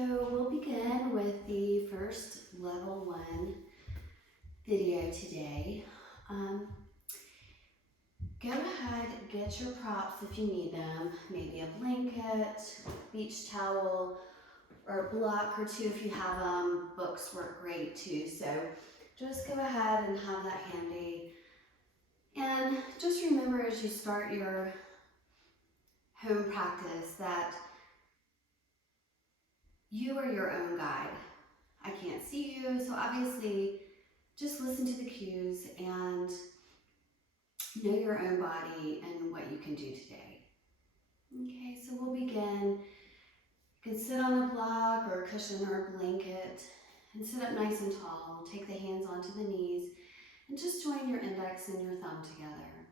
So we'll begin with the first level 1 video today. Go ahead, get your props if you need them, maybe a blanket, beach towel, or a block or two if you have them. Books work great too, so just go ahead and have that handy. And just remember as you start your home practice that you are your own guide. I can't see you, so obviously just listen to the cues and know your own body and what you can do today. Okay, so we'll begin. You can sit on a block or a cushion or a blanket and sit up nice and tall. Take the hands onto the knees and just join your index and your thumb together.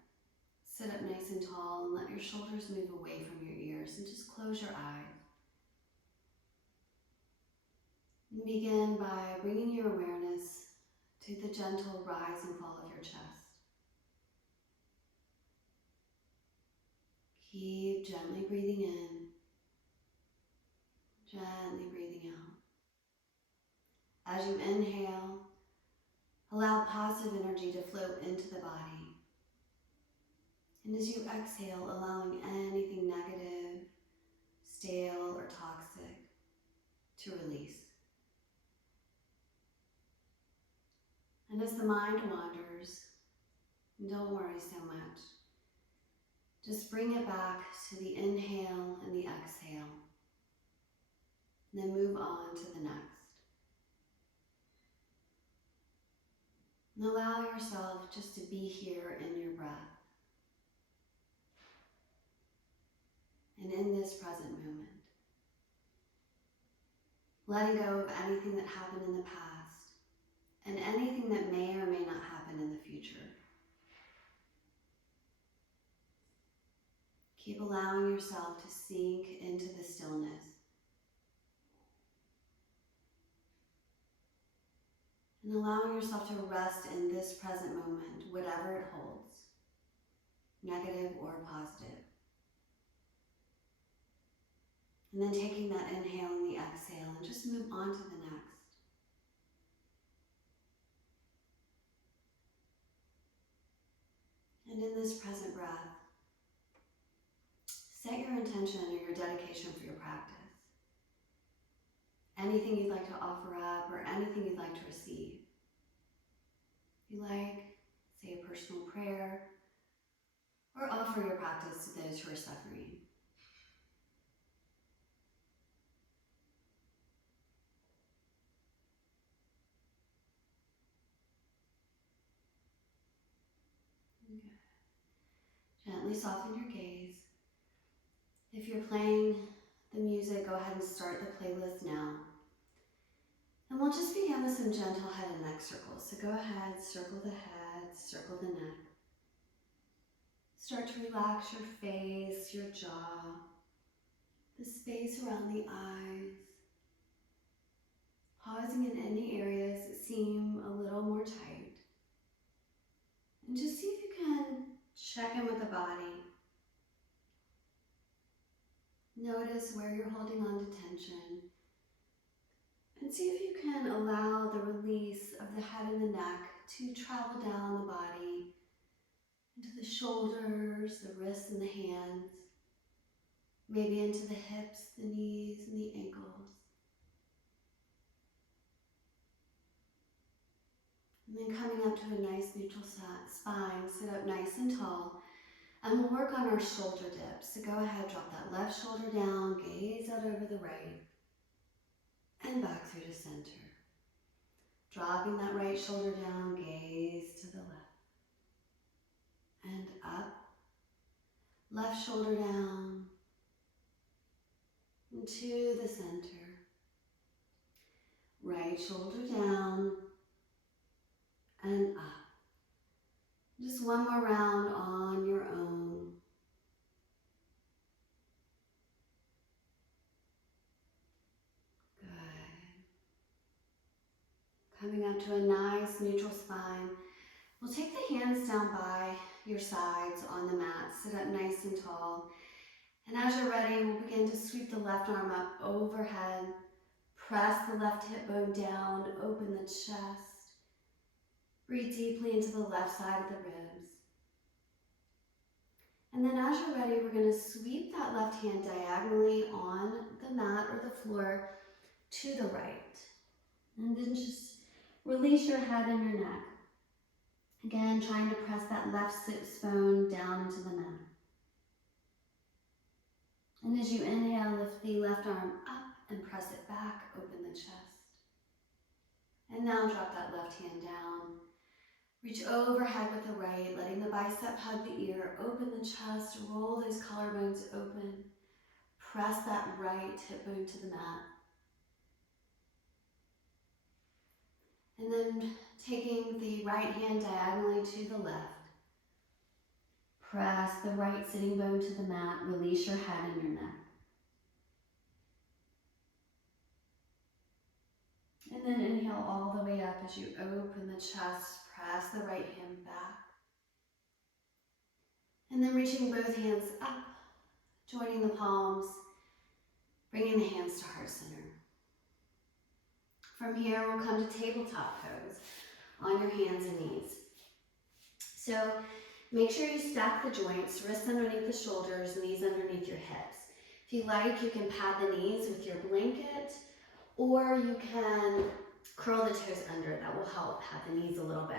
Sit up nice and tall and let your shoulders move away from your ears and just close your eyes. And begin by bringing your awareness to the gentle rise and fall of your chest. Keep gently breathing in, gently breathing out. As you inhale, allow positive energy to flow into the body. And as you exhale, allowing anything negative, stale, or toxic to release. And as the mind wanders, don't worry so much. Just bring it back to the inhale and the exhale. And then move on to the next. And allow yourself just to be here in your breath. And in this present moment. Letting go of anything that happened in the past and anything that may or may not happen in the future. Keep allowing yourself to sink into the stillness. And allowing yourself to rest in this present moment, whatever it holds, negative or positive. And then taking that inhale and the exhale and just move on to the next. And in this present breath, set your intention or your dedication for your practice. Anything you'd like to offer up or anything you'd like to receive. If you like, say a personal prayer or offer your practice to those who are suffering. Gently soften your gaze. If you're playing the music, go ahead and start the playlist now. And we'll just begin with some gentle head and neck circles. So go ahead, circle the head, circle the neck. Start to relax your face, your jaw, the space around the eyes. Pausing in any areas that seem a little more tight. And just see if you can check in with the body. Notice where you're holding on to tension. And see if you can allow the release of the head and the neck to travel down the body, into the shoulders, the wrists and the hands, maybe into the hips, the knees and the ankles. And then coming up to a nice neutral spine, sit up nice and tall. And we'll work on our shoulder dips. So go ahead, drop that left shoulder down, gaze out over the right, and back through to center. Dropping that right shoulder down, gaze to the left, and up. Left shoulder down, and to the center. Right shoulder down, and up. Just one more round on your own. Good. Coming up to a nice neutral spine. We'll take the hands down by your sides on the mat. Sit up nice and tall. And as you're ready, we'll begin to sweep the left arm up overhead, Press the left hip bone down, open the chest. Breathe deeply into the left side of the ribs. And then as you're ready, we're going to sweep that left hand diagonally on the mat or the floor to the right. And then just release your head and your neck. Again, trying to press that left sits bone down into the mat. And as you inhale, lift the left arm up and press it back, open the chest. And now drop that left hand down. Reach overhead with the right, letting the bicep hug the ear, open the chest, roll those collarbones open. Press that right hip bone to the mat. And then taking the right hand diagonally to the left. Press the right sitting bone to the mat, release your head and your neck. And then inhale all the way up as you open the chest, press the right hand back. And then reaching both hands up, joining the palms, bringing the hands to heart center. From here, we'll come to tabletop pose on your hands and knees. So make sure you stack the joints, wrists underneath the shoulders, knees underneath your hips. If you like, you can pad the knees with your blanket, or you can curl the toes under. That will help pad the knees a little bit.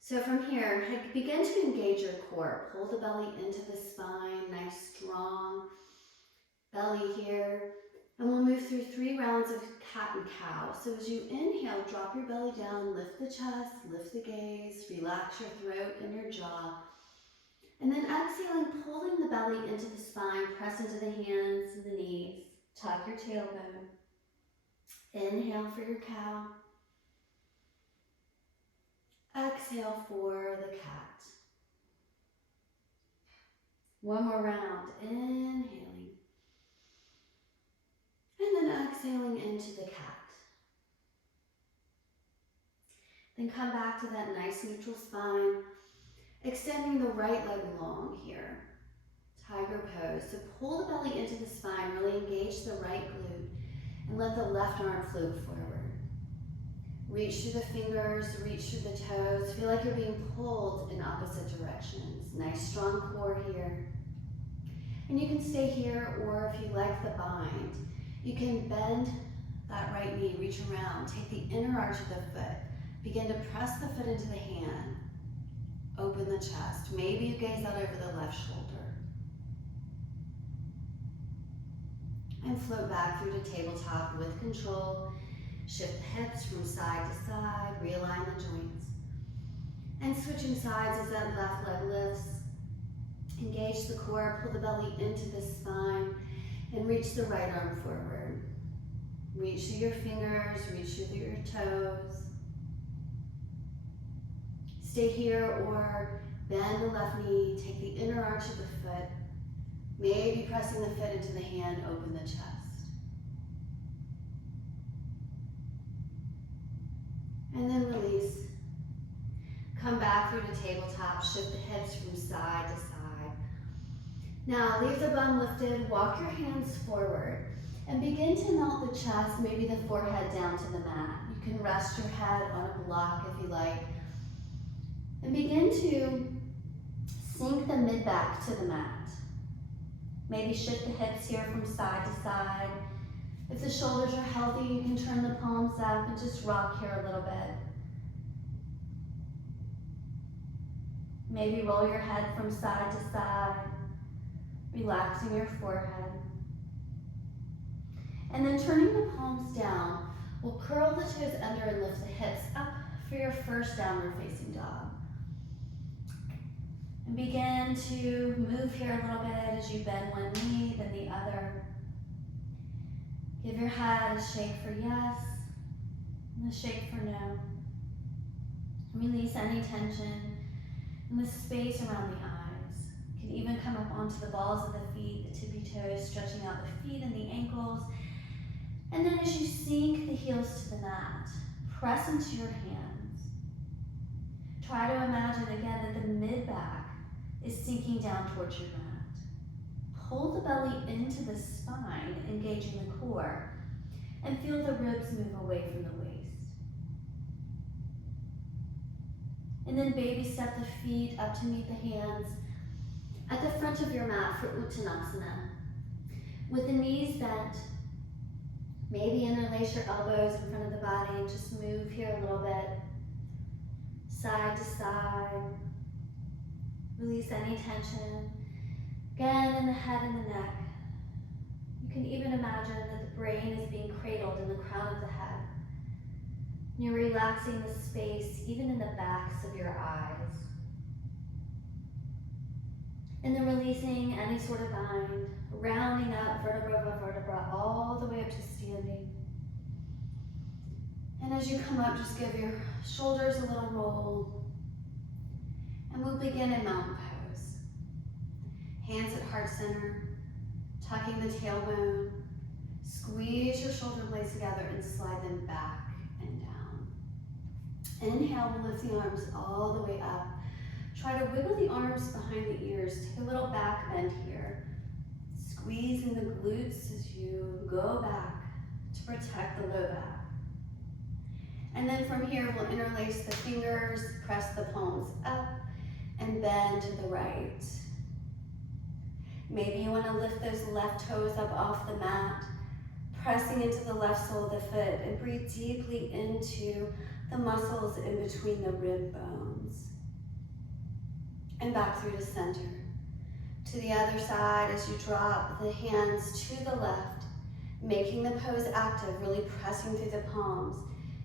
So from here, begin to engage your core. Pull the belly into the spine, nice strong belly here. And we'll move through 3 rounds of cat and cow. So as you inhale, drop your belly down, lift the chest, lift the gaze, relax your throat and your jaw. And then exhaling, pulling the belly into the spine, press into the hands and the knees, tuck your tailbone. Inhale for your cow. Exhale for the cat. One more round, inhaling. And then exhaling into the cat. Then come back to that nice neutral spine, extending the right leg long here. Tiger pose. So pull the belly into the spine, really engage the right glute, and let the left arm float forward. Reach through the fingers, reach through the toes. Feel like you're being pulled in opposite directions. Nice strong core here. And you can stay here, or if you like the bind, you can bend that right knee, reach around, take the inner arch of the foot, begin to press the foot into the hand, open the chest. Maybe you gaze out over the left shoulder. And float back through to tabletop with control. Shift the hips from side to side, realign the joints. And switching sides as that left leg lifts. Engage the core, pull the belly into the spine, and reach the right arm forward. Reach through your fingers, reach through your toes. Stay here or bend the left knee, take the inner arch of the foot, maybe pressing the foot into the hand, open the chest. And then release. Come back through to tabletop, shift the hips from side to side. Now leave the bum lifted, walk your hands forward, and begin to melt the chest, maybe the forehead down to the mat. You can rest your head on a block if you like. And begin to sink the mid-back to the mat. Maybe shift the hips here from side to side. If the shoulders are healthy, you can turn the palms up and just rock here a little bit. Maybe roll your head from side to side, relaxing your forehead. And then turning the palms down, we'll curl the toes under and lift the hips up for your first downward facing dog. And begin to move here a little bit as you bend one knee, then the other. Give your head a shake for yes, and a shake for no. Release any tension in the space around the eyes. You can even come up onto the balls of the feet, the tippy toes, stretching out the feet and the ankles. And then as you sink the heels to the mat, press into your hands. Try to imagine again that the mid-back is sinking down towards your mat. Pull the belly into the spine, engaging the core. and feel the ribs move away from the waist. And then baby step the feet up to meet the hands at the front of your mat for Uttanasana. With the knees bent, maybe interlace your elbows in front of the body and just move here a little bit, side to side. Release any tension. Again, in the head and the neck. You can even imagine that the brain is being cradled in the crown of the head. You're relaxing the space, even in the backs of your eyes. And then releasing any sort of bind, rounding up vertebra by vertebra all the way up to standing. And as you come up, just give your shoulders a little roll. And we'll begin in mountain pose. Hands at heart center, tucking the tailbone. Squeeze your shoulder blades together and slide them back and down. Inhale, we'll lift the arms all the way up. Try to wiggle the arms behind the ears. Take a little back bend here. Squeezing the glutes as you go back to protect the low back. And then from here, we'll interlace the fingers, press the palms up, and bend to the right. Maybe you want to lift those left toes up off the mat, pressing into the left sole of the foot, and breathe deeply into the muscles in between the rib bones. And back through to center. To the other side as you drop the hands to the left, making the pose active, really pressing through the palms.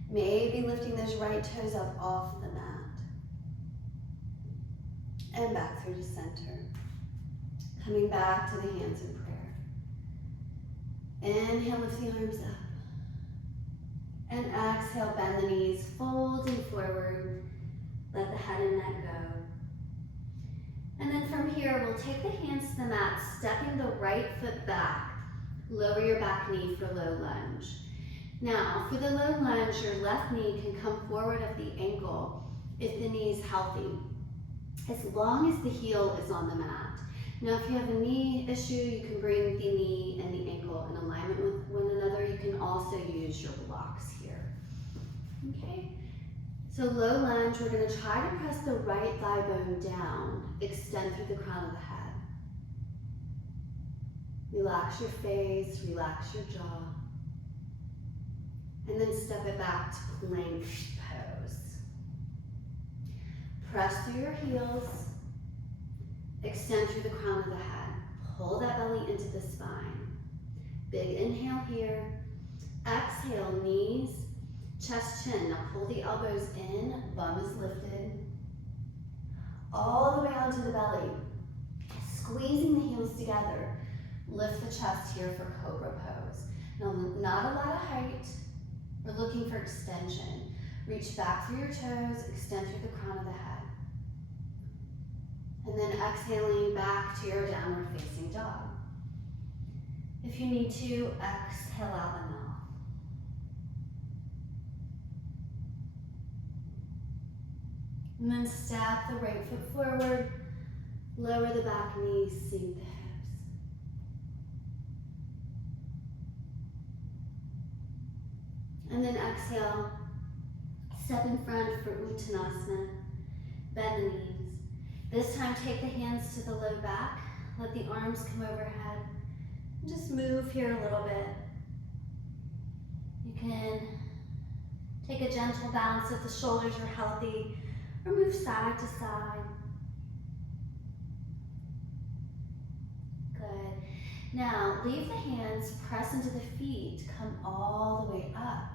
Maybe lifting those right toes up off the mat. And back through to center. Coming back to the hands in prayer. Inhale, lift the arms up. And exhale, bend the knees, folding forward. Let the head and neck go. And then from here, we'll take the hands to the mat, stepping the right foot back. Lower your back knee for low lunge. Now, for the low lunge, your left knee can come forward of the ankle if the knee is healthy, as long as the heel is on the mat. Now, if you have a knee issue, you can bring the knee and the ankle in alignment with one another. You can also use your blocks here. Okay? So low lunge, we're going to try to press the right thigh bone down, extend through the crown of the head. Relax your face, relax your jaw. And then step it back to plank pose. Press through your heels, extend through the crown of the head. Pull that belly into the spine. Big inhale here. Exhale, knees, chest, chin. Now pull the elbows in, bum is lifted. All the way onto the belly. Squeezing the heels together. Lift the chest here for cobra pose. Now, not a lot of height. We're looking for extension. Reach back through your toes, extend through the crown of the head. And then exhaling back to your downward facing dog. If you need to, exhale out the mouth. And then step the right foot forward, lower the back knee, sink the hips. And then exhale, step in front for Uttanasana, bend the knees. This time take the hands to the low back, let the arms come overhead. Just move here a little bit. You can take a gentle bounce if the shoulders are healthy, or move side to side. Good. Now, leave the hands, press into the feet, come all the way up.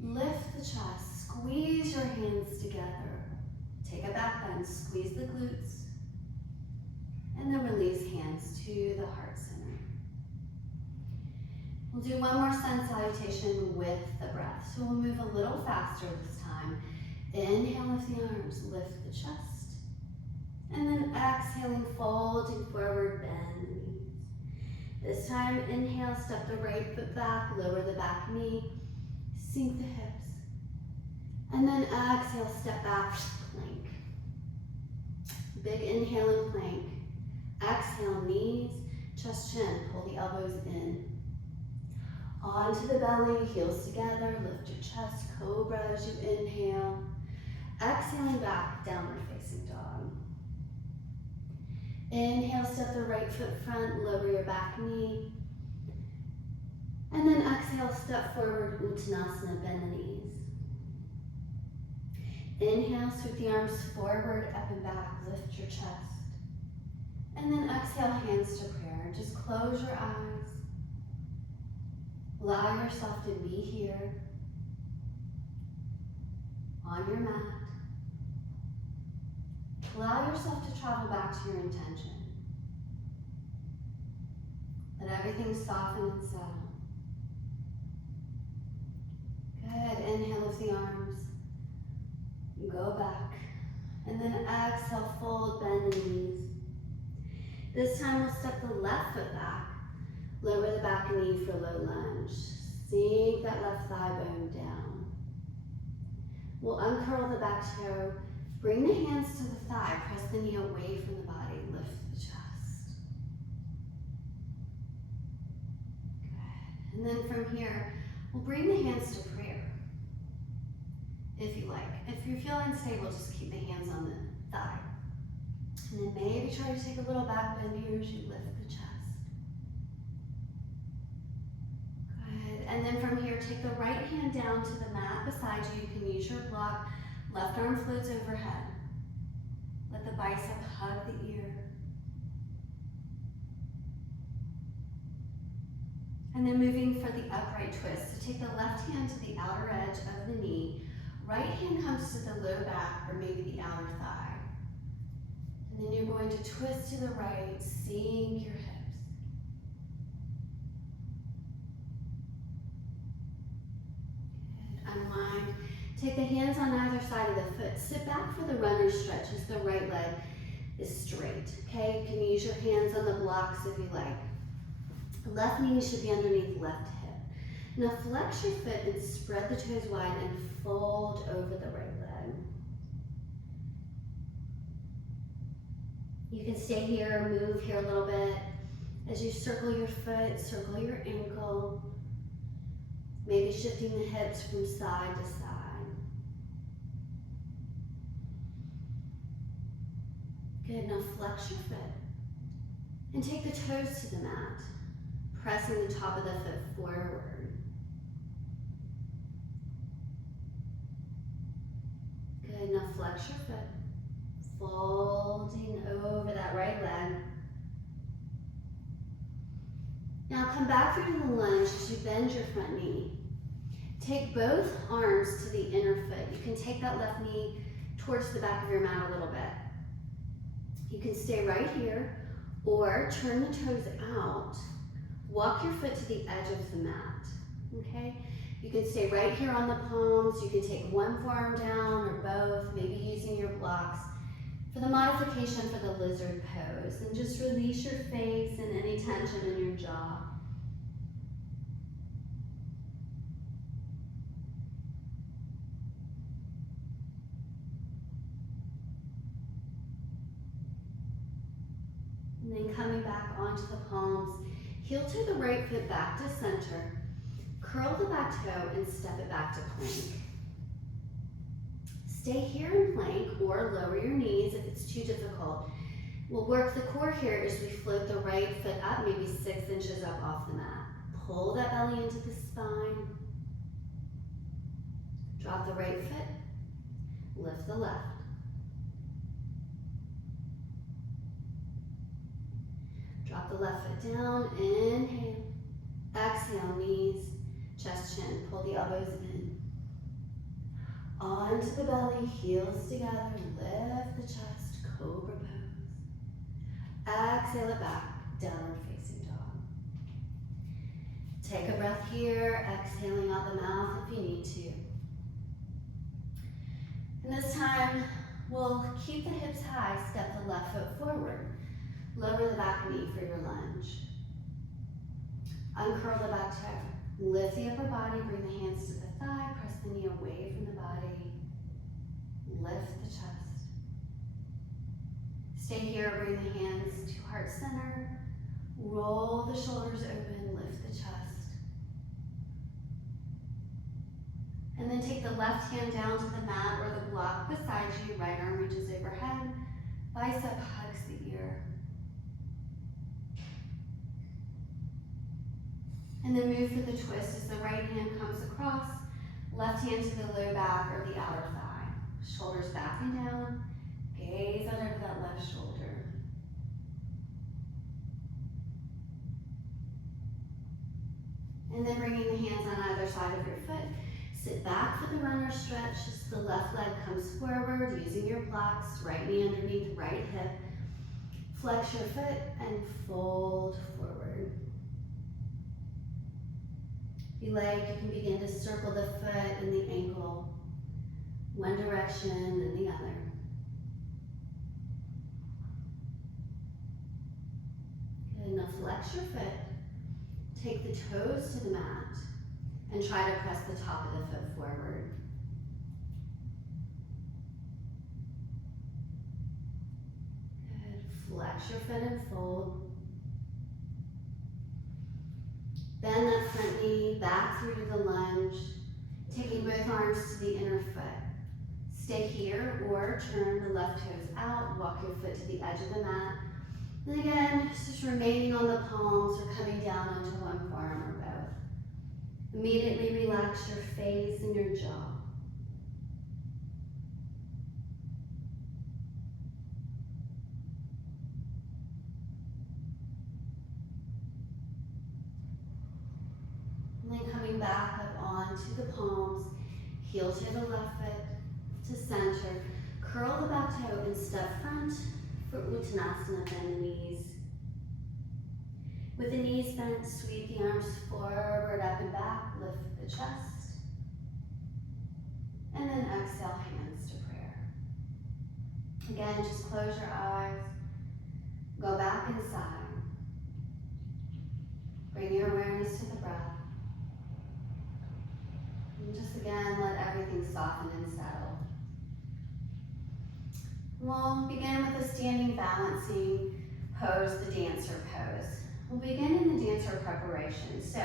Lift the chest, squeeze your hands together. Take a back bend, squeeze the glutes, and then release hands to the heart center. We'll do one more sun salutation with the breath. So we'll move a little faster this time. Inhale, lift the arms, lift the chest. And then exhaling, folding forward, bend the knees. This time, inhale, step the right foot back, lower the back knee, sink the hips. And then exhale, step back, plank. Big inhale and plank. Exhale, knees, chest, chin, pull the elbows in. On Onto the belly, heels together, lift your chest, cobra as you inhale. Exhaling back, downward facing dog. Inhale, step the right foot front, lower your back knee. And then exhale, step forward, Uttanasana, bend the knees. Inhale, sweep the arms forward, up and back, lift your chest. And then exhale, hands to prayer. Just close your eyes. Allow yourself to be here on your mat. Allow yourself to travel back to your intention. Let everything soften and settle. Good. Inhale, lift the arms. Go back. And then exhale, fold, bend the knees. This time we'll step the left foot back. Lower the back knee for low lunge. Sink that left thigh bone down. We'll uncurl the back toe. Bring the hands to the thigh. Press the knee away from the body. Lift the chest. Good. And then from here, we'll bring the hands to prayer, if you like. If you're feeling stable, just keep the hands on the thigh. And then maybe try to take a little back bend here as you lift the chest. Good. And then from here, take the right hand down to the mat beside you. You can use your block. Left arm floats overhead. Let the bicep hug the ear. And then moving for the upright twist. So take the left hand to the outer edge of the knee. Right hand comes to the low back or maybe the outer thigh. And then you're going to twist to the right, sink your hips. Good. Unwind. Take the hands on either side of the foot. Sit back for the runner's stretch as the right leg is straight. Okay, you can use your hands on the blocks if you like. The left knee should be underneath left hip. Now flex your foot and spread the toes wide and fold over the right leg. You can stay here, move here a little bit. As you circle your foot, circle your ankle. Maybe shifting the hips from side to side. Good, now flex your foot and take the toes to the mat, pressing the top of the foot forward. Good, now flex your foot, folding over that right leg. Now come back through the lunge as you bend your front knee. Take both arms to the inner foot. You can take that left knee towards the back of your mat a little bit. You can stay right here or turn the toes out. Walk your foot to the edge of the mat, okay? You can stay right here on the palms. You can take one forearm down or both, maybe using your blocks for the modification for the lizard pose. And just release your face and any tension in your jaw. And then coming back onto the palms, heel to the right foot back to center. Curl the back toe and step it back to plank. Stay here in plank or lower your knees if it's too difficult. We'll work the core here as we float the right foot up, maybe 6 inches up off the mat. Pull that belly into the spine. Drop the right foot, lift the left. Drop the left foot down, inhale. Exhale, knees, chest, chin. Pull the elbows in. Onto the belly, heels together. Lift the chest, cobra pose. Exhale it back, downward facing dog. Take a breath here, exhaling out the mouth if you need to. And this time, we'll keep the hips high, step the left foot forward. Lower the back knee for your lunge. Uncurl the back toe. Lift the upper body, bring the hands to the thigh, press the knee away from the body. Lift the chest. Stay here, bring the hands to heart center. Roll the shoulders open, lift the chest. And then take the left hand down to the mat or the block beside you. Right arm reaches overhead. Bicep hugs the ear. And then move for the twist as the right hand comes across. Left hand to the low back or the outer thigh. Shoulders back and down. Gaze out over that left shoulder. And then bringing the hands on either side of your foot. Sit back for the runner stretch as the left leg comes forward, using your blocks, right knee underneath right hip. Flex your foot and fold forward. If you like, you can begin to circle the foot and the ankle, one direction and the other. Good, now flex your foot. Take the toes to the mat and try to press the top of the foot forward. Good. Flex your foot and fold. Bend that front knee back through to the lunge, taking both arms to the inner foot. Stay here or turn the left toes out, walk your foot to the edge of the mat. And again, just remaining on the palms or coming down onto one forearm or both. Immediately relax your face and your jaw. And then coming back up onto the palms, heel to the left foot to center. Curl the back toe and step front for Uttanasana, bend the knees. With the knees bent, sweep the arms forward, up and back, lift the chest. And then exhale, hands to prayer. Again, just close your eyes. Go back inside. Bring your awareness to the breath. And just again, let everything soften and settle. We'll begin with the standing balancing pose, the dancer pose. We'll begin in the dancer preparation. So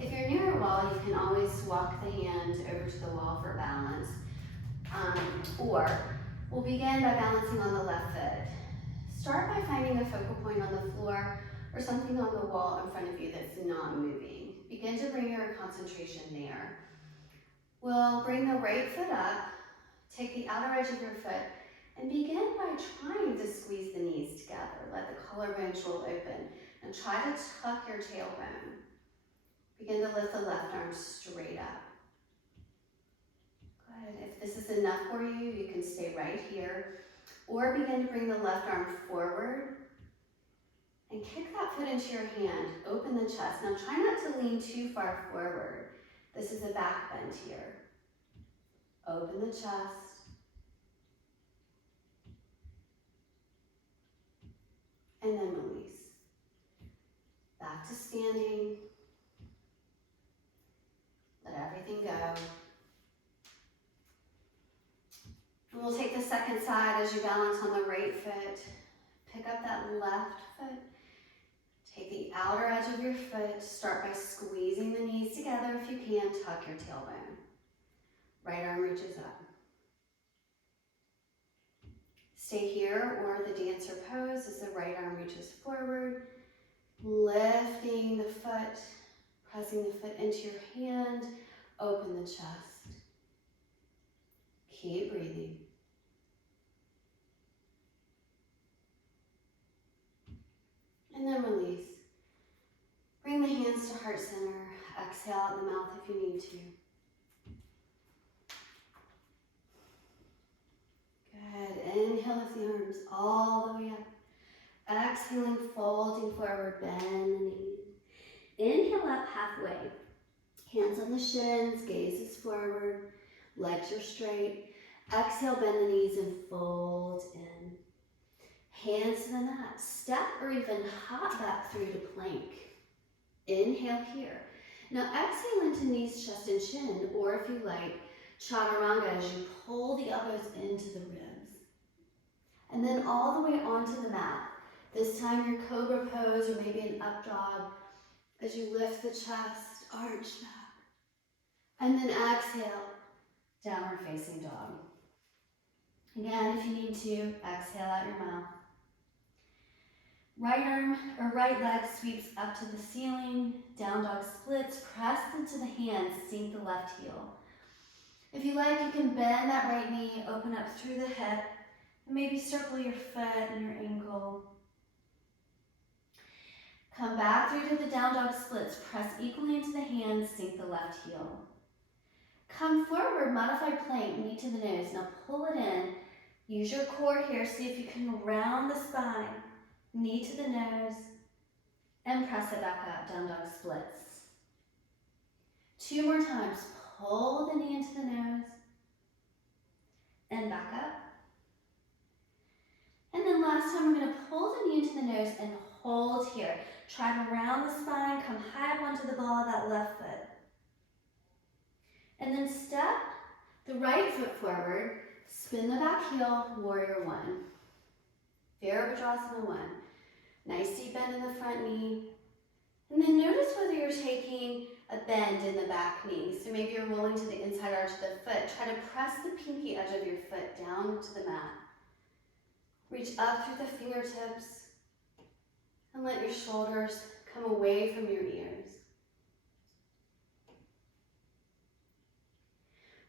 if you're near a wall, you can always walk the hand over to the wall for balance. Or we'll begin by balancing on the left foot. Start by finding a focal point on the floor or something on the wall in front of you that's not moving. Begin to bring your concentration there. We'll bring the right foot up, take the outer edge of your foot, and begin by trying to squeeze the knees together. Let the collarbones roll open and try to tuck your tailbone. Begin to lift the left arm straight up. Good. If this is enough for you, you can stay right here or begin to bring the left arm forward and kick that foot into your hand. Open the chest. Now try not to lean too far forward. This is a back bend here. Open the chest. And then release. Back to standing. Let everything go. And we'll take the second side as you balance on the right foot. Pick up that left foot. Take the outer edge of your foot. Start by squeezing the knees together. If you can, tuck your tailbone. Right arm reaches up. Stay here or the dancer pose as the right arm reaches forward. Lifting the foot, pressing the foot into your hand. Open the chest. Keep breathing. And then release. Bring the hands to heart center. Exhale out the mouth if you need to. Good. Inhale, lift the arms all the way up. Exhaling, folding forward, bend the knees. Inhale up halfway. Hands on the shins, gaze is forward, legs are straight. Exhale, bend the knees and fold in. Hands to the mat. Step or even hop back through to plank. Inhale here. Now exhale into knees, chest, and chin, or if you like, chaturanga as you pull the elbows into the ribs. And then all the way onto the mat. This time your cobra pose or maybe an up dog as you lift the chest, arch back. And then exhale, downward facing dog. Again, if you need to, exhale out your mouth. Right arm or right leg sweeps up to the ceiling, down dog splits, press into the hands, sink the left heel. If you like, you can bend that right knee, open up through the hip, and maybe circle your foot and your ankle. Come back through to the down dog splits, press equally into the hands, sink the left heel. Come forward, modified plank, knee to the nose. Now pull it in. Use your core here, see if you can round the spine. Knee to the nose, and press it back up, down dog splits. 2 more times, pull the knee into the nose, and back up. And then last time, we're gonna pull the knee into the nose and hold here. Try to round the spine, come high up onto the ball of that left foot. And then step the right foot forward, spin the back heel, warrior one. Virabhadrasana 1. Nice deep bend in the front knee. And then notice whether you're taking a bend in the back knee. So maybe you're rolling to the inside arch of the foot. Try to press the pinky edge of your foot down to the mat. Reach up through the fingertips and let your shoulders come away from your ears.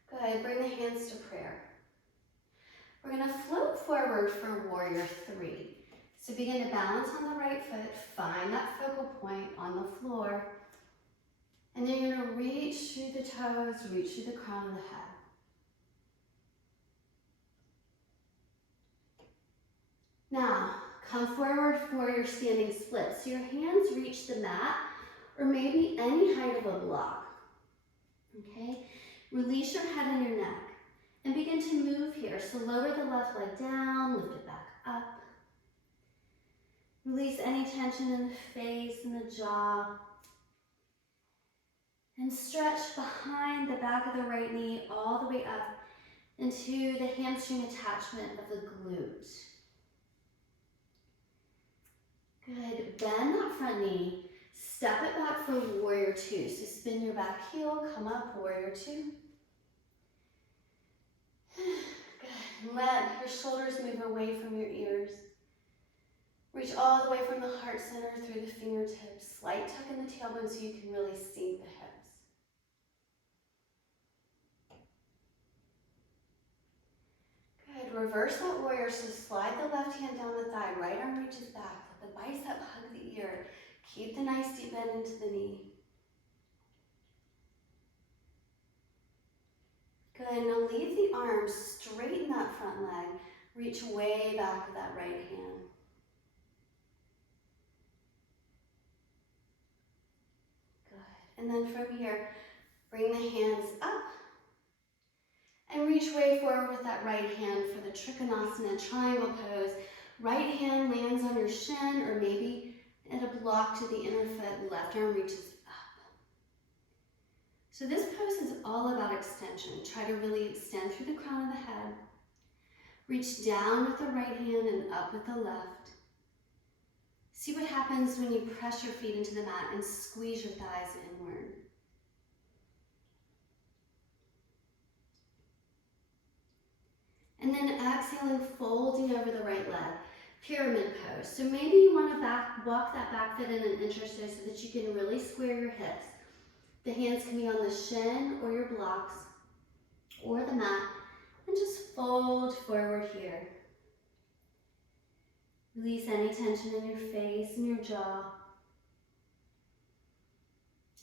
Good, bring the hands to prayer. We're gonna float forward for warrior 3. So begin to balance on the right foot, find that focal point on the floor, and then you're gonna reach through the toes, reach through the crown of the head. Now, come forward for your standing split. So your hands reach the mat, or maybe any height of a block, okay? Release your head and your neck, and begin to move here. So lower the left leg down, lift it back up. Release any tension in the face and the jaw. And stretch behind the back of the right knee all the way up into the hamstring attachment of the glute. Good, bend that front knee, step it back for warrior 2. So spin your back heel, come up, warrior 2. Good, let your shoulders move away from your ears. Reach all the way from the heart center through the fingertips. Slight tuck in the tailbone so you can really sink the hips. Good, reverse that warrior. So slide the left hand down the thigh, right arm reaches back. Let the bicep hug the ear. Keep the nice deep bend into the knee. Good, now leave the arms, straighten that front leg. Reach way back with that right hand. And then from here, bring the hands up and reach way forward with that right hand for the Trikonasana triangle pose. Right hand lands on your shin or maybe at a block to the inner foot, left arm reaches up. So this pose is all about extension. Try to really extend through the crown of the head. Reach down with the right hand and up with the left. See what happens when you press your feet into the mat and squeeze your thighs inward. And then exhaling, folding over the right leg, pyramid pose. So maybe you want to walk that back foot in an inch or so that you can really square your hips. The hands can be on the shin or your blocks or the mat, and just fold forward here. Release any tension in your face and your jaw.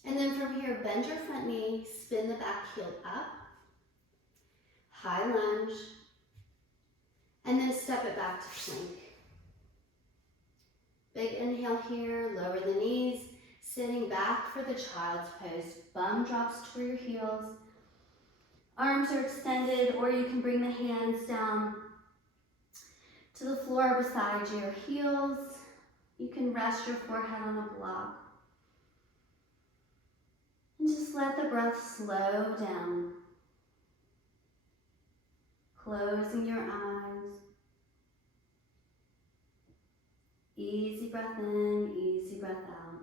And then from here, bend your front knee, spin the back heel up, high lunge, and then step it back to plank. Big inhale here, lower the knees, sitting back for the child's pose. Bum drops toward your heels. Arms are extended, or you can bring the hands down to the floor beside your heels. You can rest your forehead on a block. And just let the breath slow down. Closing your eyes. Easy breath in, easy breath out.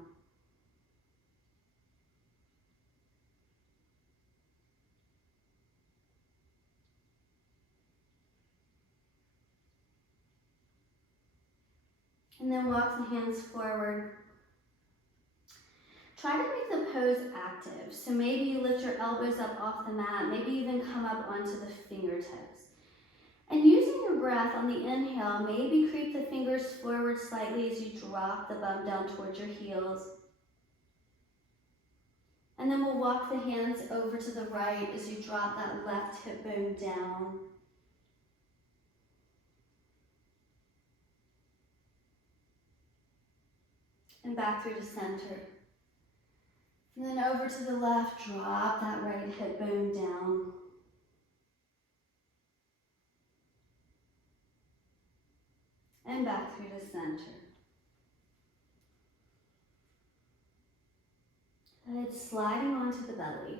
And then walk the hands forward. Try to make the pose active. So maybe you lift your elbows up off the mat, maybe even come up onto the fingertips. And using your breath on the inhale, maybe creep the fingers forward slightly as you drop the bum down towards your heels. And then we'll walk the hands over to the right as you drop that left hip bone down. And back through to center. And then over to the left, drop that right hip bone down. And back through to center. Good, sliding onto the belly.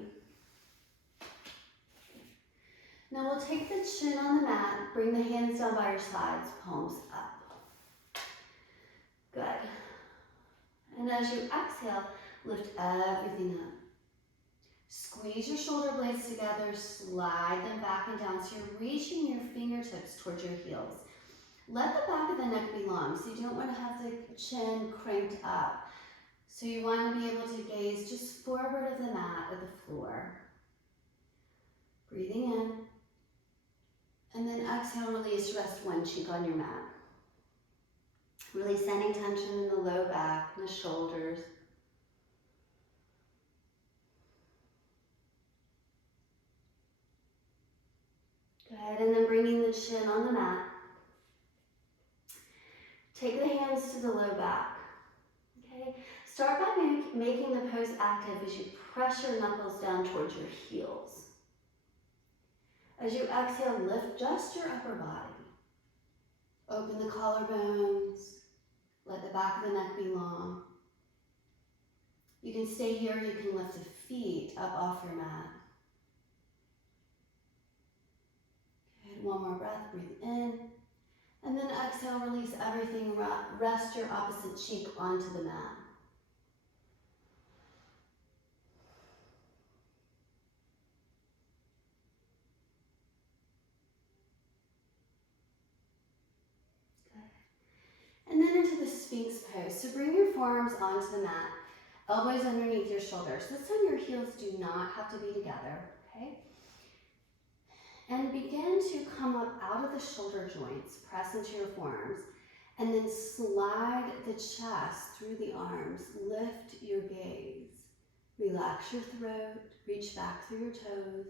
Now we'll take the chin on the mat, bring the hands down by your sides, palms up. Good. And as you exhale, lift everything up. Squeeze your shoulder blades together, slide them back and down so you're reaching your fingertips towards your heels. Let the back of the neck be long, so you don't want to have the chin cranked up. So you want to be able to gaze just forward of the mat or the floor. Breathing in. And then exhale, release, rest one cheek on your mat. Release any tension in the low back and the shoulders. Good, and then bringing the chin on the mat. Take the hands to the low back. Okay, start by making the pose active as you press your knuckles down towards your heels. As you exhale, lift just your upper body. Open the collarbones. Let the back of the neck be long. You can stay here, you can lift the feet up off your mat. Good, one more breath, breathe in. And then exhale, release everything, rest your opposite cheek onto the mat. And then into the Sphinx pose. So bring your forearms onto the mat, elbows underneath your shoulders. This time your heels do not have to be together, okay? And begin to come up out of the shoulder joints, press into your forearms, and then slide the chest through the arms. Lift your gaze. Relax your throat, reach back through your toes.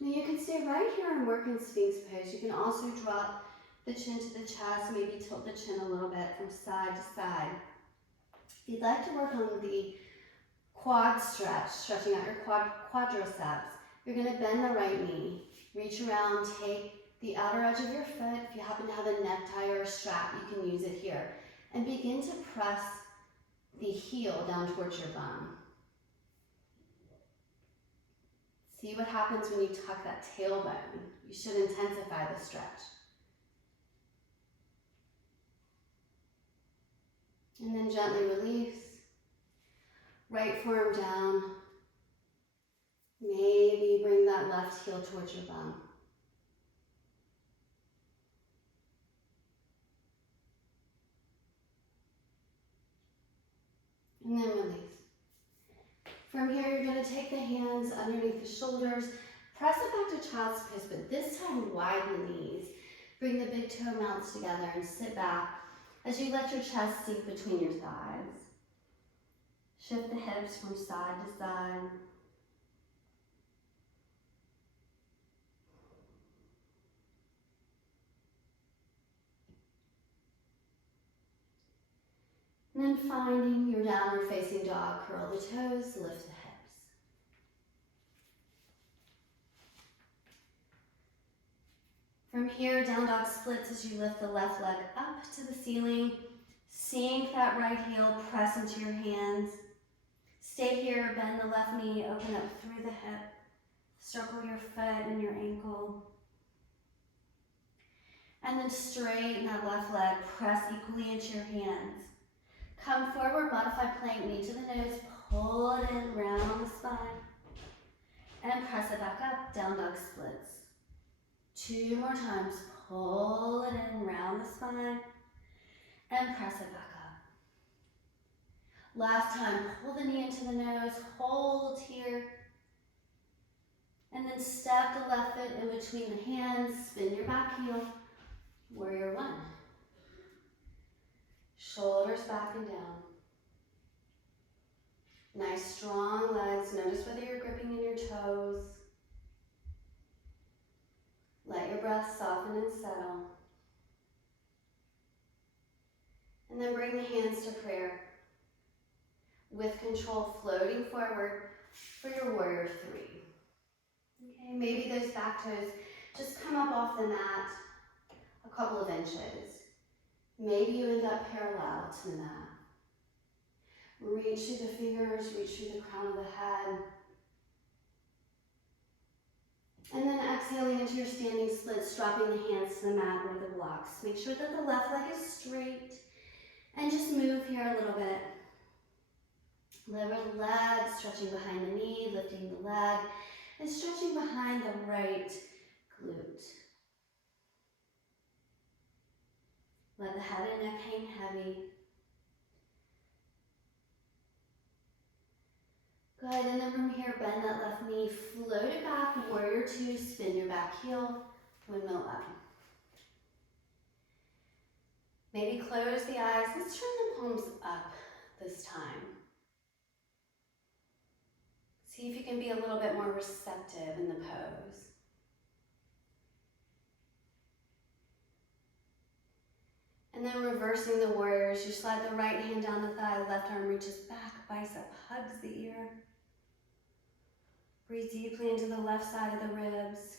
Now you can stay right here and work in Sphinx pose. You can also drop the chin to the chest, maybe tilt the chin a little bit from side to side. If you'd like to work on the quad stretch, stretching out your quadriceps, you're going to bend the right knee, reach around, take the outer edge of your foot. If you happen to have a necktie or a strap, you can use it here. And begin to press the heel down towards your bum. See what happens when you tuck that tailbone. You should intensify the stretch. And then gently release. Right forearm down. Maybe bring that left heel towards your bum. And then release. From here, you're going to take the hands underneath the shoulders. Press it back to child's pose, but this time widen the knees. Bring the big toe mounts together and sit back as you let your chest sink between your thighs. Shift the hips from side to side. And then finding your downward facing dog, curl the toes, lift the hips. From here, down dog splits as you lift the left leg up to the ceiling. Sink that right heel, press into your hands. Stay here, bend the left knee, open up through the hip. Circle your foot and your ankle. And then straighten that left leg, press equally into your hands. Come forward, modified plank, knee to the nose, pull it in, round the spine. And press it back up, down dog splits. 2 more times, pull it in, round the spine. and press it back up. Last time, pull the knee into the nose, hold here, and then step the left foot in between the hands, spin your back heel, warrior one. Shoulders back and down. Nice strong legs. Notice whether you're gripping in your toes. Let your breath soften and settle. And then bring the hands to prayer. With control, floating forward for your warrior three. Okay, maybe those back toes just come up off the mat a couple of inches. Maybe you end up parallel to the mat. Reach through the fingers, reach through the crown of the head. And then exhaling into your standing splits, dropping the hands to the mat or the blocks. Make sure that the left leg is straight. And just move here a little bit. Lower the leg, stretching behind the knee, lifting the leg, and stretching behind the right glute. Let the head and neck hang heavy. Good, and then from here, bend that left knee, float it back, warrior two, spin your back heel, windmill up. Maybe close the eyes. Let's turn the palms up this time. See if you can be a little bit more receptive in the pose. And then reversing the warriors, you slide the right hand down the thigh, left arm reaches back, bicep hugs the ear. Breathe deeply into the left side of the ribs.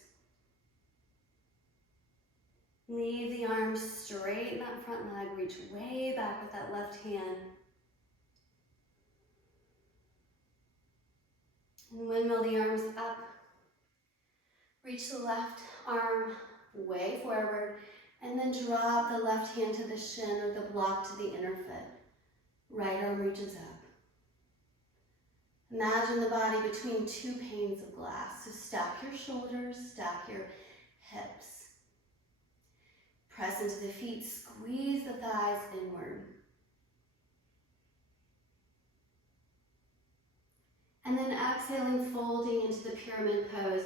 Leave the arms straight in that front leg, reach way back with that left hand. And windmill the arms up. Reach the left arm way forward, and then drop the left hand to the shin or the block to the inner foot. Right arm reaches up. Imagine the body between two panes of glass. So stack your shoulders, stack your hips. Press into the feet, squeeze the thighs inward. And then exhaling, folding into the pyramid pose.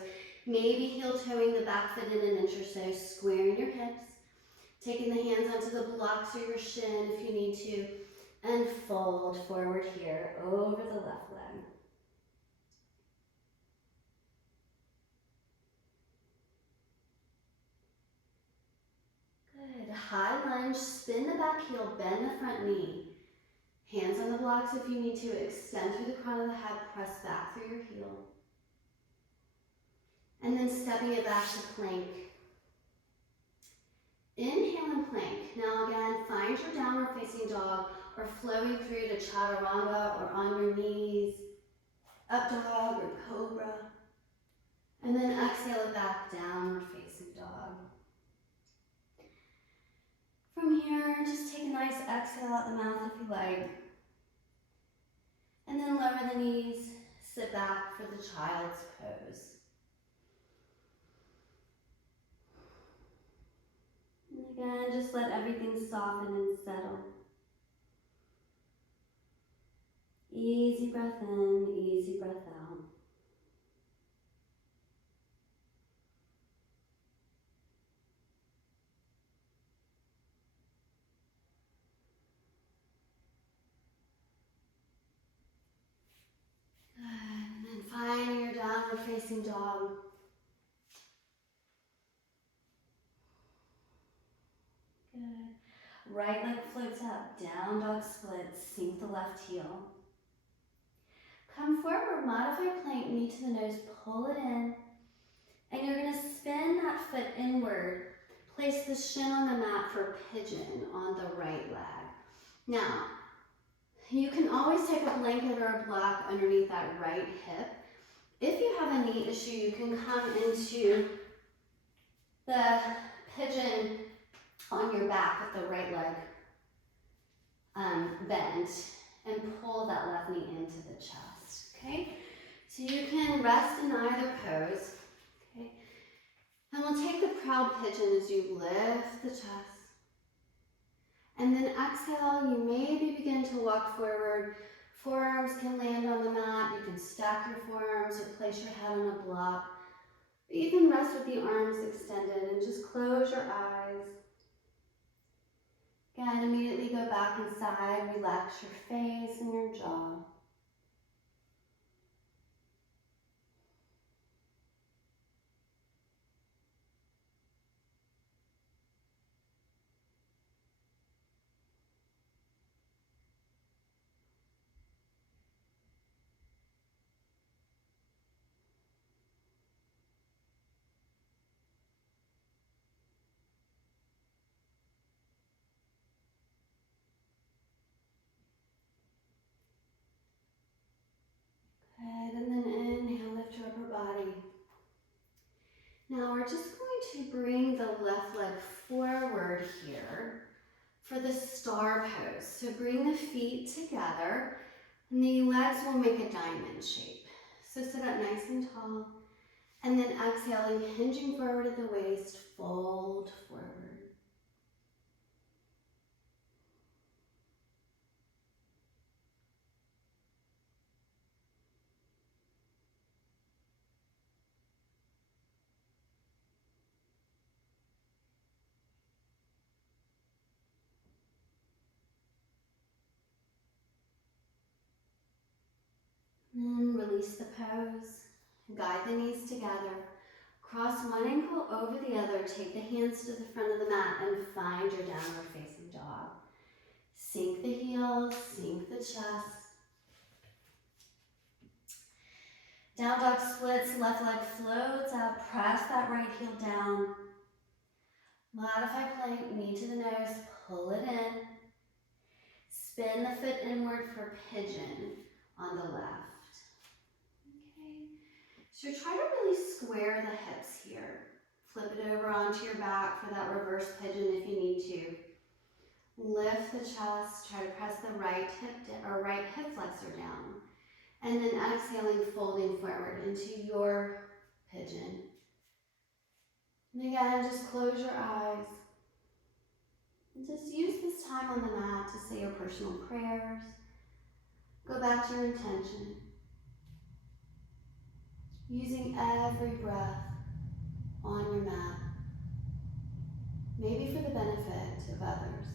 Maybe heel toeing the back foot in an inch or so, squaring your hips. Taking the hands onto the blocks or your shin if you need to. And fold forward here over the left leg. Good. High lunge, spin the back heel, bend the front knee. Hands on the blocks if you need to. Extend through the crown of the head, press back through your heel. And then stepping it back to plank. Inhale and plank. Now again, find your downward facing dog or flowing through to chaturanga or on your knees, up dog or cobra. And then exhale it back, downward facing dog. From here, just take a nice exhale out the mouth if you like. And then lower the knees, sit back for the child's pose. And again, just let everything soften and settle. Easy breath in, easy breath out. Good, and then finding your downward facing dog. Good. Right leg floats up, down dog splits, sink the left heel. Come forward, modify plank, knee to the nose, pull it in. And you're gonna spin that foot inward. Place the shin on the mat for pigeon on the right leg. Now, you can always take a blanket or a block underneath that right hip. If you have a knee issue, you can come into the pigeon on your back with the right leg bent and pull that left knee into the chest, okay? So you can rest in either pose, okay? And we'll take the proud pigeon as you lift the chest And then exhale, you maybe begin to walk forward. Forearms can land on the mat. You can stack your forearms or place your head on a block. You can rest with the arms extended and just close your eyes. Again, immediately go back inside. Relax your face and your jaw. Good, and then inhale, lift your upper body. Now we're just going to bring the left leg forward here for the star pose. So bring the feet together and the legs will make a diamond shape. So sit up nice and tall and then exhaling, hinging forward at the waist, fold forward. And release the pose. Guide the knees together. Cross one ankle over the other. Take the hands to the front of the mat and find your downward facing dog. Sink the heels, sink the chest. Down dog splits, left leg floats out. Press that right heel down. Modify plank, knee to the nose, pull it in. Spin the foot inward for pigeon on the left. Okay. So try to really square the hips here. Flip it over onto your back for that reverse pigeon if you need to. Lift the chest, try to press the right hip flexor down. And then exhaling, folding forward into your pigeon. And again, just close your eyes. And just use this time on the mat to say your personal prayers. Go back to your intention. Using every breath on your mat, maybe for the benefit of others.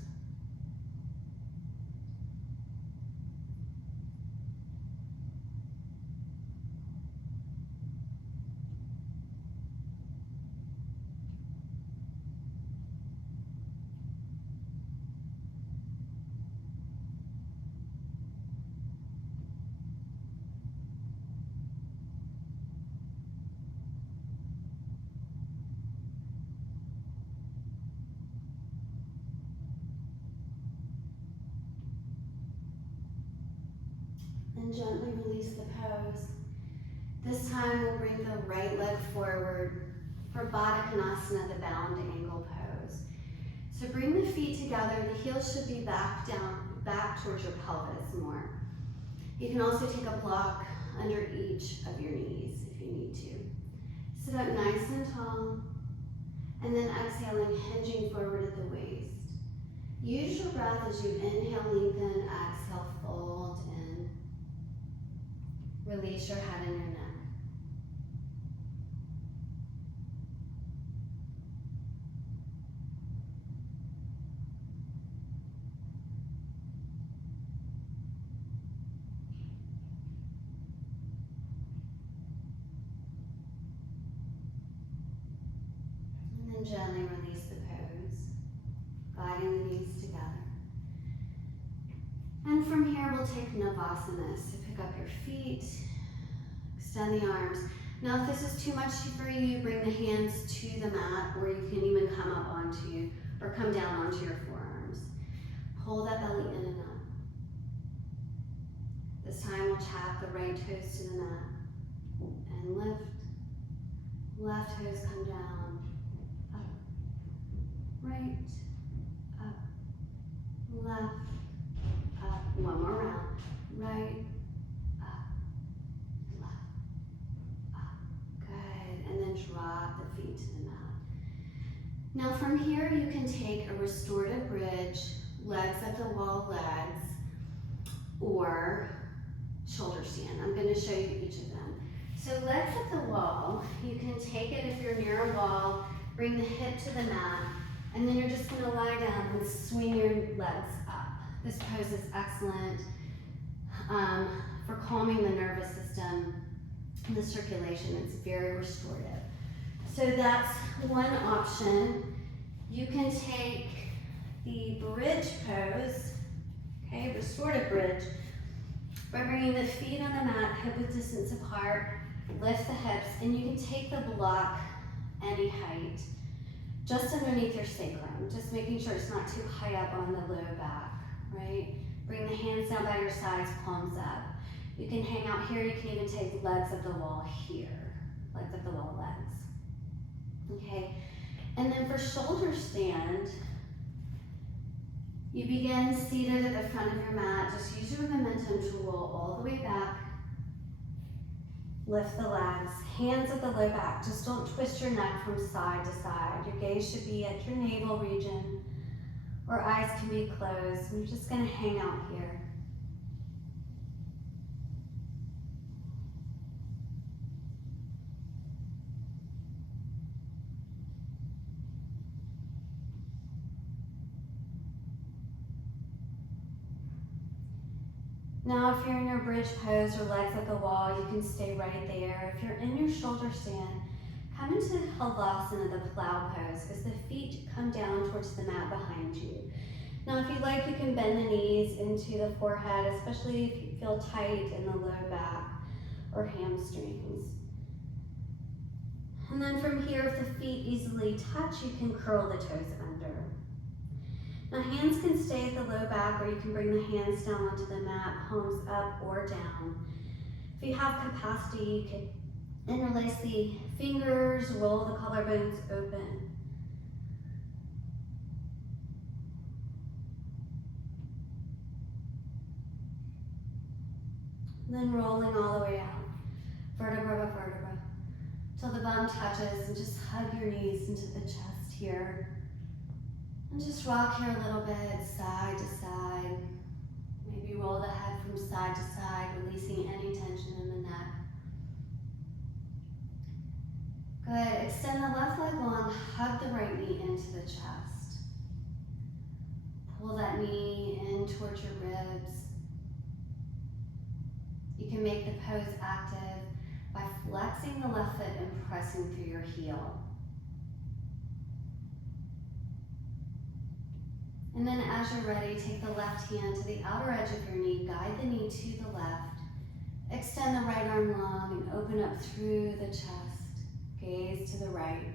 And gently release the pose. This time we'll bring the right leg forward for Baddha Konasana, the bound angle pose. So bring the feet together. The heels should be back towards your pelvis more. You can also take a block under each of your knees if you need to. Sit up nice and tall, and then exhaling, hinging forward at the waist. Use your breath as you inhale, lengthen, exhale, fold in. Release your head and your neck. And then gently release the pose, guiding the knees together. And from here, we'll take Navasana. So pick up your feet, extend the arms. Now, if this is too much for you, bring the hands to the mat, or you can even come up onto, or come down onto your forearms. Pull that belly in and up. This time, we'll tap the right toes to the mat and lift. Left toes come down, up, right, up, left, up. One more round. Right, up, left, up. Good. And then drop the feet to the mat. Now from here, you can take a restorative bridge, legs up the wall legs, or shoulder stand. I'm going to show you each of them. So legs at the wall, you can take it if you're near a wall, bring the hip to the mat, and then you're just gonna lie down and swing your legs up. This pose is excellent for calming the nervous system, the circulation. It's very restorative. So that's one option. You can take the bridge pose, okay, restorative bridge, by bringing the feet on the mat, hip width distance apart, lift the hips, and you can take the block any height, just underneath your sacrum, just making sure it's not too high up on the low back, right? Bring the hands down by your sides, palms up. You can hang out here, you can even take legs of the wall here, legs of the wall legs. Okay, and then for shoulder stand, you begin seated at the front of your mat. Just use your momentum to roll all the way back. Lift the legs, hands at the low back. Just don't twist your neck from side to side. Your gaze should be at your navel region, or eyes can be closed. We're just gonna hang out here. Now, if you're in your bridge pose or legs at the wall, you can stay right there. If you're in your shoulder stand, come into Halasana, the plow pose, as the feet come down towards the mat behind you. Now, if you like, you can bend the knees into the forehead, especially if you feel tight in the low back or hamstrings. And then from here, if the feet easily touch, you can curl the toes under. Now hands can stay at the low back, or you can bring the hands down onto the mat, palms up or down. If you have capacity, you can interlace the fingers, roll the collarbones open. And then rolling all the way out, vertebra by vertebra, till the bum touches, and just hug your knees into the chest here. And just rock here a little bit, side to side. Maybe roll the head from side to side, releasing any tension in the neck. Good, extend the left leg long, hug the right knee into the chest. Pull that knee in towards your ribs. You can make the pose active by flexing the left foot and pressing through your heel. And then as you're ready, take the left hand to the outer edge of your knee, guide the knee to the left, extend the right arm long and open up through the chest, gaze to the right.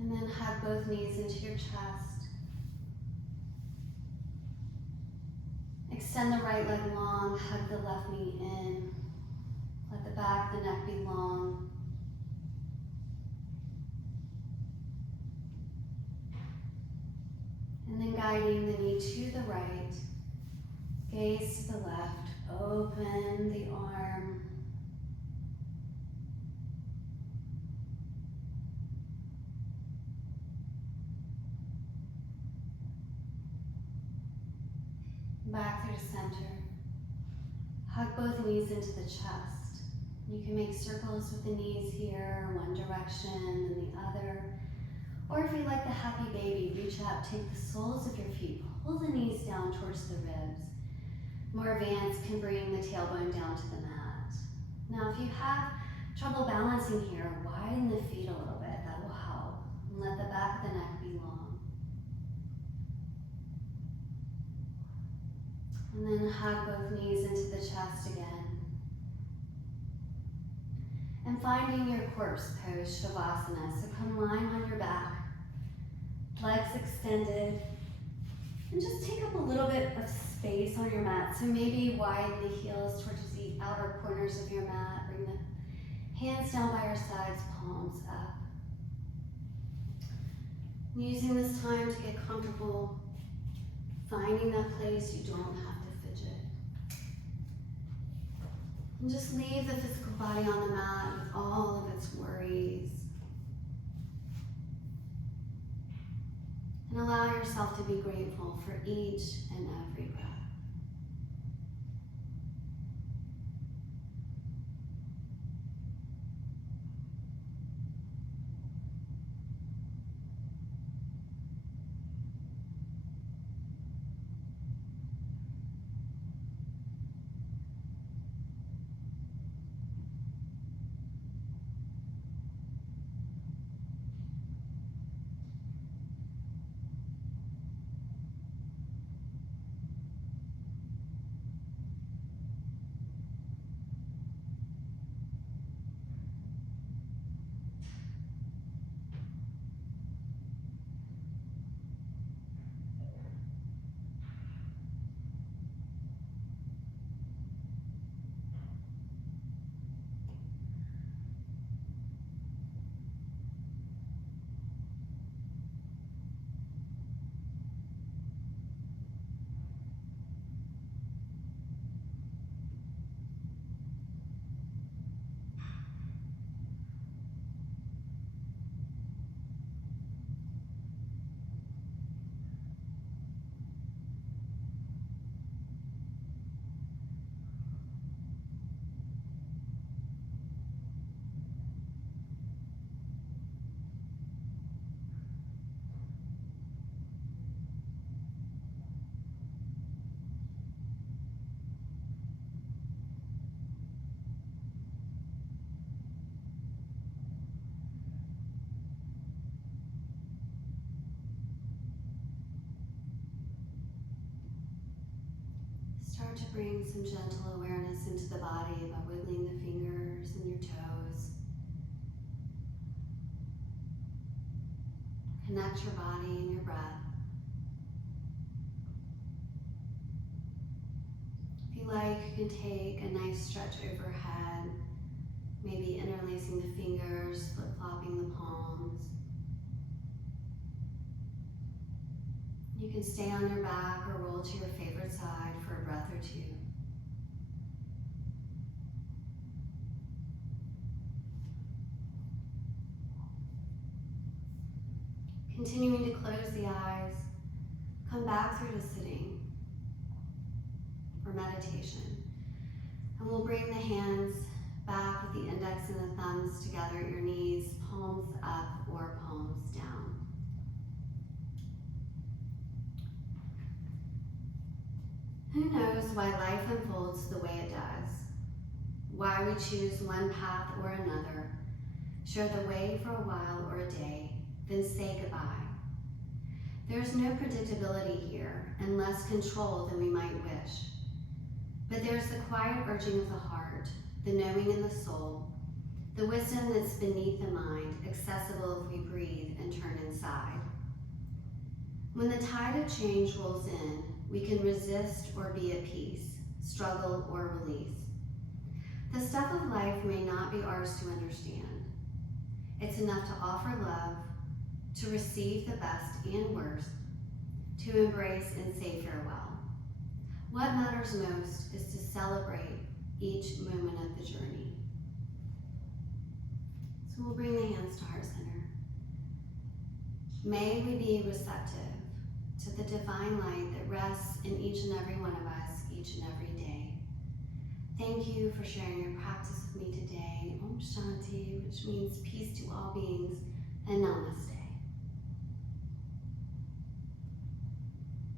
And then hug both knees into your chest. Extend the right leg long, hug the left knee in. Let the back of the neck be long. And then guiding the knee to the right, gaze to the left, open the arm. Back through the center. Hug both knees into the chest. You can make circles with the knees here, one direction and the other. Or if you like the happy baby, reach out, take the soles of your feet, pull the knees down towards the ribs. More advanced can bring the tailbone down to the mat. Now, if you have trouble balancing here, widen the feet a little bit. That will help. And let the back of the neck be long. And then hug both knees into the chest again. And finding your corpse pose, Shavasana. So come lying on your back, legs extended, and just take up a little bit of space on your mat. So maybe widen the heels towards the outer corners of your mat. Bring the hands down by your sides, palms up. Using this time to get comfortable, finding that place you don't have to fidget. And just leave the physical body on the mat with all of its worries. And allow yourself to be grateful for each and every breath. Start to bring some gentle awareness into the body by wiggling the fingers and your toes. Connect your body and your breath. If you like, you can take a nice stretch overhead, maybe interlacing the fingers, flip-flopping the palms. You can stay on your back or roll to your favorite side for a breath or two. Continuing to close the eyes, come back through to sitting for meditation. And we'll bring the hands back with the index and the thumbs together at your knees, palms up or palms down. Who knows why life unfolds the way it does? Why we choose one path or another, share the way for a while or a day, then say goodbye. There's no predictability here and less control than we might wish. But there's the quiet urging of the heart, the knowing in the soul, the wisdom that's beneath the mind, accessible if we breathe and turn inside. When the tide of change rolls in, we can resist or be at peace, struggle or release. The stuff of life may not be ours to understand. It's enough to offer love, to receive the best and worst, to embrace and say farewell. What matters most is to celebrate each moment of the journey. So we'll bring the hands to heart center. May we be receptive to the divine light that rests in each and every one of us each and every day. Thank you for sharing your practice with me today. Om Shanti, which means peace to all beings, and Namaste.